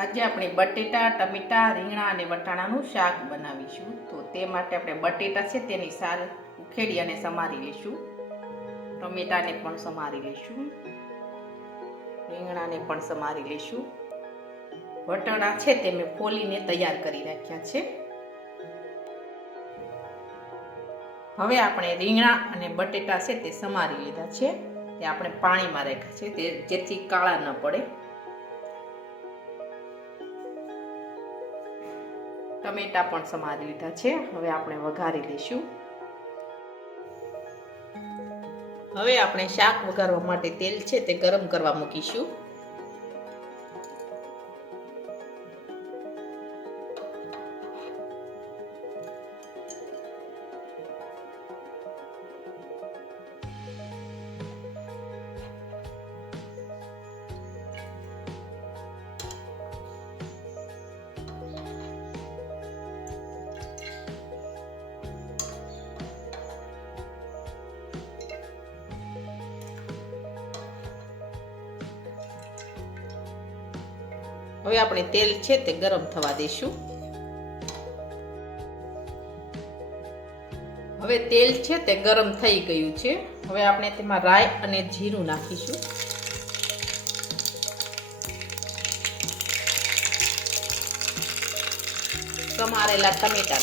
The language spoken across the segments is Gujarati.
આજે આપણે બટેટા, ટમેટા, રીંગણા અને વટાણાનું શાક બનાવીશું. તો તે માટે આપણે બટેટા છે તેની સાલ ઉખેડી અને સમારી લઈશું. ટમેટાને પણ સમારી લઈશું. રીંગણાને પણ સમારી લઈશું. વટાણા છે તે મેં ફોલીને તૈયાર કરી રાખ્યા છે. હવે આપણે રીંગણા અને બટેટા છે તે સમારી લીધા છે. તે આપણે પાણીમાં રાખ્યા છે તે જેથી કાળા ન પડે. ટમેટા પણ સમારી લીધા છે. હવે આપણે વઘારી લઈશું. હવે આપણે શાક વઘારવા માટે તેલ છે તે ગરમ કરવા મૂકીશું. હવે આપણે તેલ છે તે ગરમ થવા દઈશું. હવે તેલ છે તે ગરમ થઈ ગયું છે. હવે આપણે તેમાં રાઈ અને જીરું નાખીશું. સમારેલા ટમેટા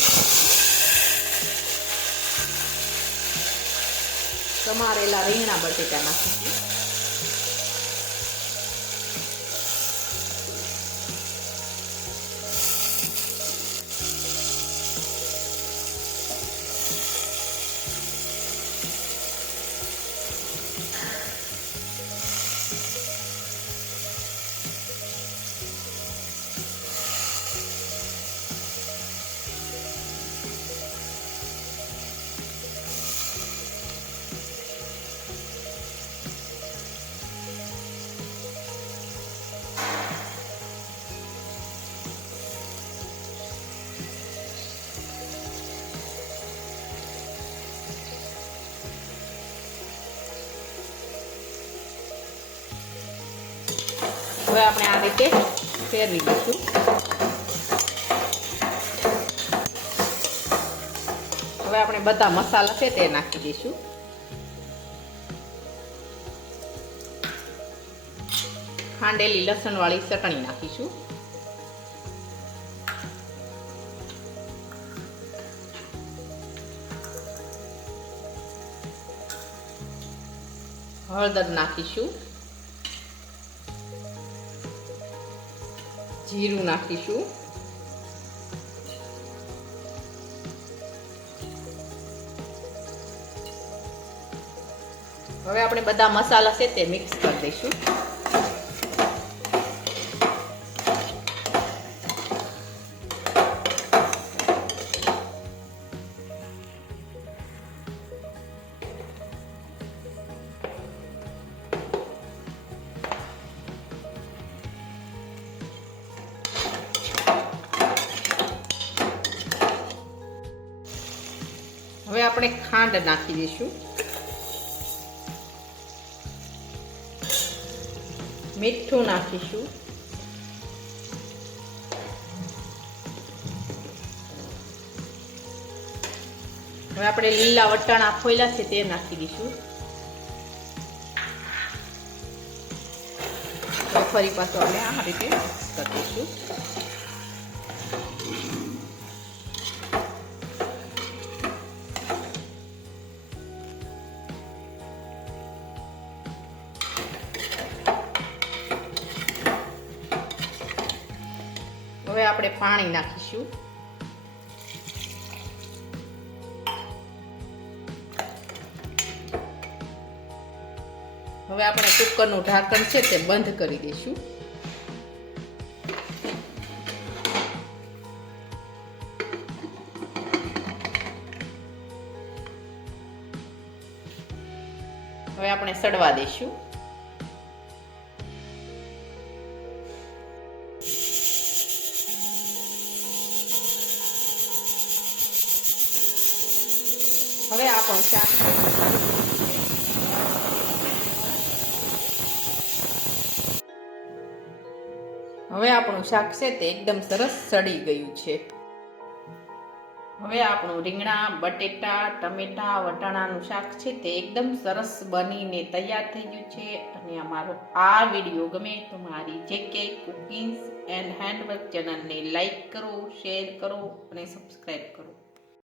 સમારેલા રીંગણા બટેટા નાખીશું. હવે આપણે આ રીતે ફેરવી દઈશું. હવે આપણે બધા મસાલા છે તે નાખી દઈશું. ખાંડેલી લસણવાળી ચટણી નાખીશું. હળદર નાખીશું. જીરું નાખીશું. હવે આપણે બધા મસાલા છે તે મિક્સ કરી દઈશું. હવે આપણે ખાંડ નાખી દઈશું. મીઠું નાખીશું. હવે આપણે લીલા વટાણા ફોલ્યા છે તે નાખી દઈશું. ફરી પાછું આપણે આ રીતે મિક્સ કરી દઈશું. હવે આપણે પાણી નાખીશું. હવે આપણે કુકરનું ઢાંકણ છે તે બંધ કરી દઈશું. હવે આપણે સડવા દઈશું. હવે આપણું શાક હવે આપણું શાક છે તે એકદમ સરસ સડી ગયું છે. હવે આપણું રીંગણા, બટેટા, ટમેટા, વટાણાનું શાક છે તે એકદમ સરસ બનીને તૈયાર થઈ ગયું છે. અને અમારો આ વિડીયો ગમે તો મારી JK કુકિંગ્સ એન્ડ હેન્ડવર્ક ચેનલને લાઈક કરો, શેર કરો અને સબસ્ક્રાઈબ કરો.